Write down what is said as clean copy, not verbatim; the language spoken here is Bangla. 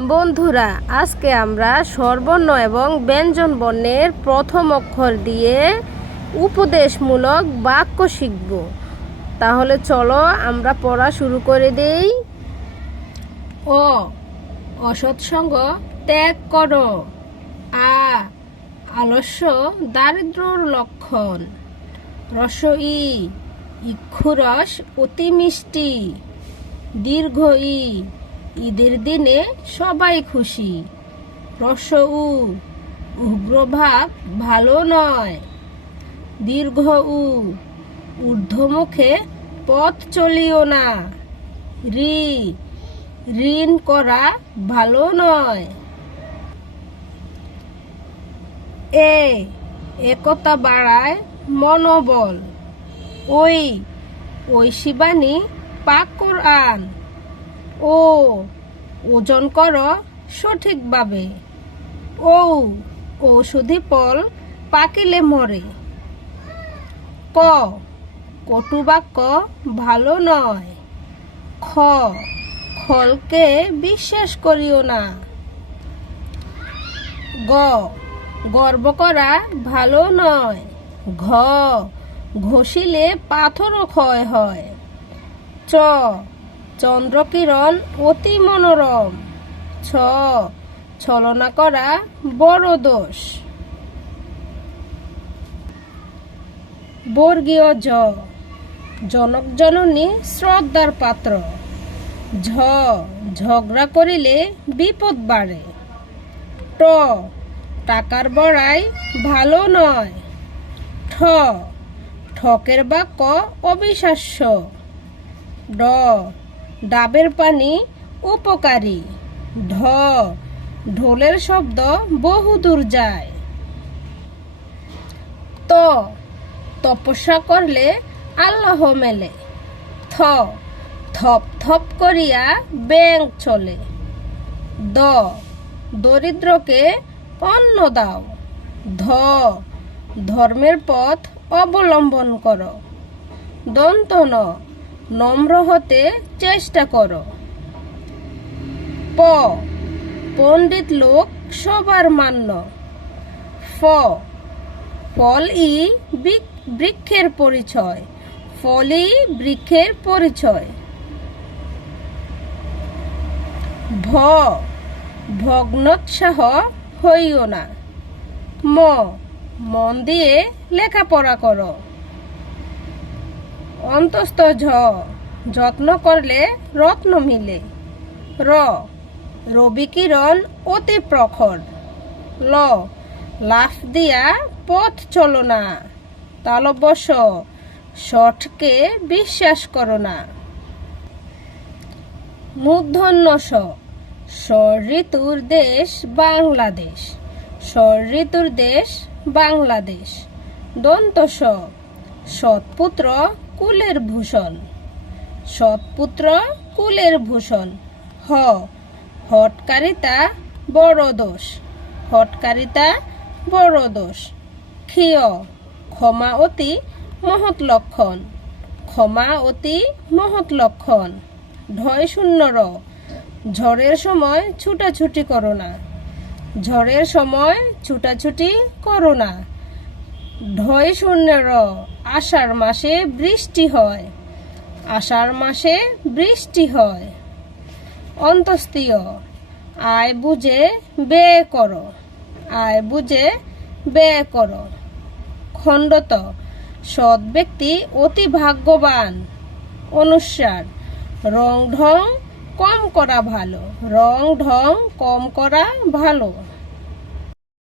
বন্ধুরা, আজকে আমরা স্বরবর্ণ এবং ব্যঞ্জন বর্ণের প্রথম অক্ষর দিয়ে উপদেশমূলক বাক্য শিখব। তাহলে চলো আমরা পড়া শুরু করে দেই। অসৎসঙ্গ ত্যাগ করো। আলস্য দারিদ্র্যর লক্ষণ। ই ইক্ষুরস অতি মিষ্টি। দীর্ঘ ঈদের দিনে সবাই খুশি। উগ্রভাব ভালো নয়। দীর্ঘ ঊর্ধ্বমুখে পথ চলিও না। ঋণ করা ভালো নয়। একতা বাড়ায় মনোবল। ঐশীবাণী পাক কোরআন। ওজন করো সঠিকভাবে। ঔষধি ফল পাকিলে মরে। কটু বাক্য ভালো নয়। খলকে বিশ্বাস করিও না। গর্ব করা ভালো নয়। ঘষিলে পাথরও ক্ষয় হয়। চন্দ্রকিরণ অতি মনোরম। ছলনা করা বড় দোষ। বর্গীয় জনক জননী শ্রদ্ধার পাত্র। ঝগড়া করিলে বিপদ বাড়ে। টাকার বড়াই ভালো নয়। ঠকের বাক্য অবিশ্বাস্য। ডাবের পানি উপকারী। ঢোলের শব্দ বহুদূর যায়। তপস্যা করলে আল্লাহ মেলে। থপ থপ করিয়া ব্যাংক চলে। দরিদ্রকে অন্ন দাও। ধর্মের পথ অবলম্বন করো। নম্র হতে চেষ্টা করো। পণ্ডিত লোক সবার মান্য। ফল বৃক্ষের পরিচয়। ফলই বৃক্ষের পরিচয়। ভগ্নোৎসাহ হইও না। মন দিয়ে লেখাপড়া করো। অন্তস্থ যত্ন করলে রত্ন মিলে। রবি কিরণ অতি প্রখর। লাফ দিয়া পথ চলো না। তালবশ শঠকে বিশ্বাস করো না। মূর্ধন্য ঋতুর দেশ বাংলাদেশ। ঋতুর দেশ বাংলাদেশ। দন্ত সৎপুত্র কুলের ভূষণ। সৎপুত্র কুলের ভূষণ। হটকারিতা বড় দোষ। হটকারিতা বড় দোষ। ক্ষমা অতি মহৎ লক্ষণ। ক্ষমা অতি মহৎ লক্ষণ। ঢয়-শূন্য ঝড়ের সময় ছুটাছুটি করো না। ঝড়ের সময় ছুটাছুটি করো না। ঢয়-শূন্য আষাঢ় মাসে বৃষ্টি হয়। আষাঢ় মাসে বৃষ্টি হয়। অন্তস্তীয় আয় বুঝে ব্যয় করো। আয় বুঝে ব্যয় করো। খণ্ডত সৎ ব্যক্তি অতি ভাগ্যবান। অনুস্বার রং ঢং কম করা ভালো। রং ঢং কম করা ভালো।